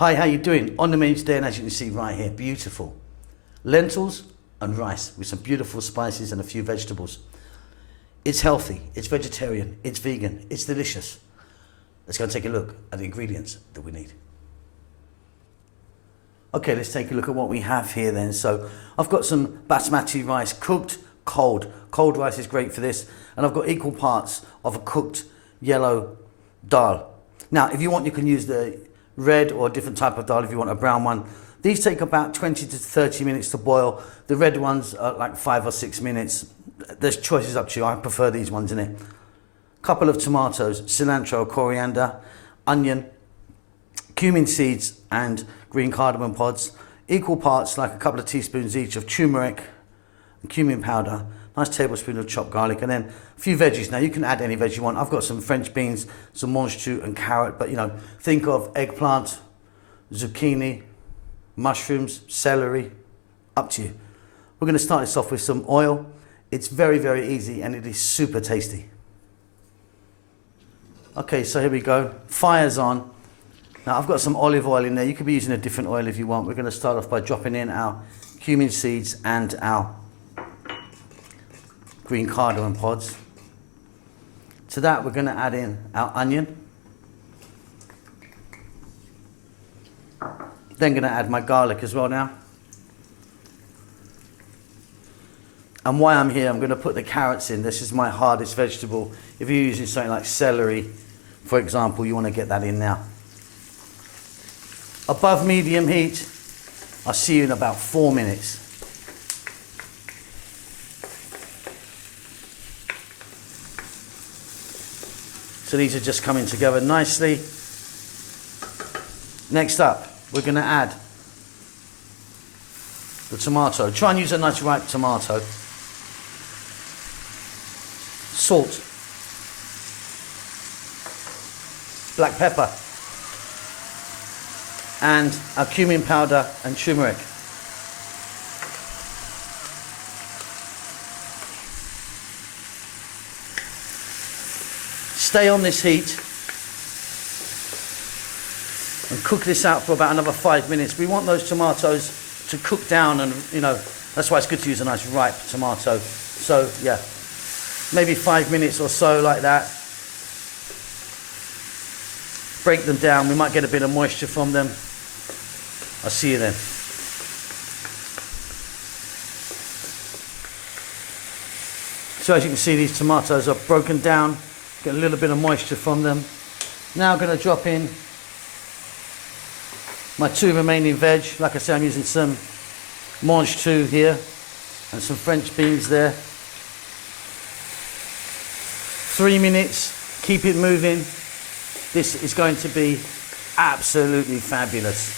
Hi, how you doing? On the menu today, and as you can see right here, beautiful. Lentils and rice with some beautiful spices and a few vegetables. It's healthy, it's vegetarian, it's vegan, it's delicious. Let's go and take a look at the ingredients that we need. Okay, let's take a look at what we have here then. So I've got some basmati rice, cooked cold. Cold rice is great for this. And I've got equal parts of a cooked yellow dal. Now, if you want, you can use the red or a different type of dal if you want a brown one. These take about 20 to 30 minutes to boil. The red ones are like 5 or 6 minutes. There's choices up to you. I prefer these ones in it. Couple of tomatoes, cilantro, coriander, onion, cumin seeds and green cardamom pods. Equal parts, like a couple of teaspoons each of turmeric and cumin powder. Nice tablespoon of chopped garlic, and then a few veggies. Now you can add any veg you want. I've got some French beans, some mange and carrot, but you know, think of eggplant, zucchini, mushrooms, celery, up to you. We're going to start this off with some oil. It's very, very easy and it is super tasty. Okay, so here we go. Fire's on. Now I've got some olive oil in there. You could be using a different oil if you want. We're going to start off by dropping in our cumin seeds and our green cardamom pods. To that we're going to add in our onion. Then going to add my garlic as well now. And while I'm here, I'm going to put the carrots in. This is my hardest vegetable. If you're using something like celery, for example, you want to get that in now. Above medium heat. I'll see you in about 4 minutes. So these are just coming together nicely. Next up, we're going to add the tomato. Try and use a nice ripe tomato. Salt. Black pepper. And our cumin powder and turmeric. Stay on this heat and cook this out for about another 5 minutes. We want those tomatoes to cook down, and you know, that's why it's good to use a nice ripe tomato. So yeah, maybe 5 minutes or so like that. Break them down. We might get a bit of moisture from them. I'll see you then. So as you can see, these tomatoes are broken down. Get a little bit of moisture from them. Now I'm going to drop in my 2 remaining veg. Like I said, I'm using some mange here and some French beans there. 3 minutes, keep it moving. This is going to be absolutely fabulous.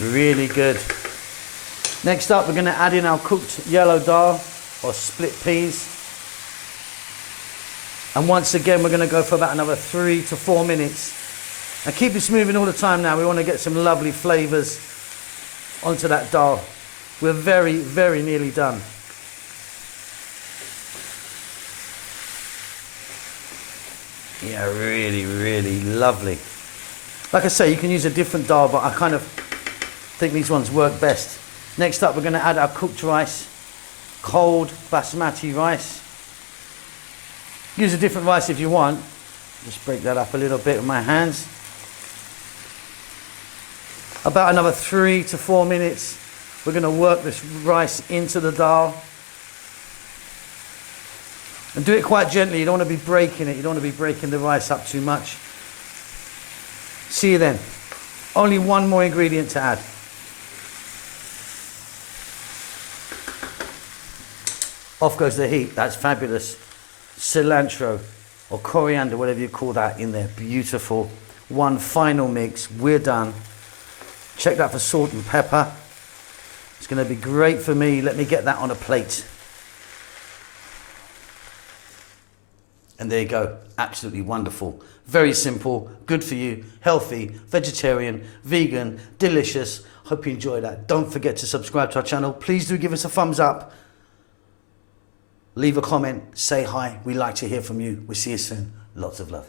Really good. Next up, we're going to add in our cooked yellow dal or split peas. And once again, we're going to go for about another 3 to 4 minutes. And keep this moving all the time now. We want to get some lovely flavors onto that dal. We're very, very nearly done. Yeah, really, really lovely. Like I say, you can use a different dal, but I kind of think these ones work best. Next up, we're going to add our cooked rice, cold basmati rice. Use a different rice if you want. Just break that up a little bit with my hands. About another 3 to 4 minutes. We're going to work this rice into the dal. And do it quite gently. You don't want to be breaking it. You don't want to be breaking the rice up too much. See you then. Only one more ingredient to add. Off goes the heat. That's fabulous. Cilantro or coriander, whatever you call that, in there. Beautiful. One final mix. We're done. Check that for salt and pepper. It's going to be great for me. Let me get that on a plate. And there you go. Absolutely wonderful. Very simple, good for you, healthy, vegetarian, vegan, delicious. Hope you enjoy that. Don't forget to subscribe to our channel. Please do give us a thumbs up. Leave a comment, say hi. We like to hear from you. We'll see you soon. Lots of love.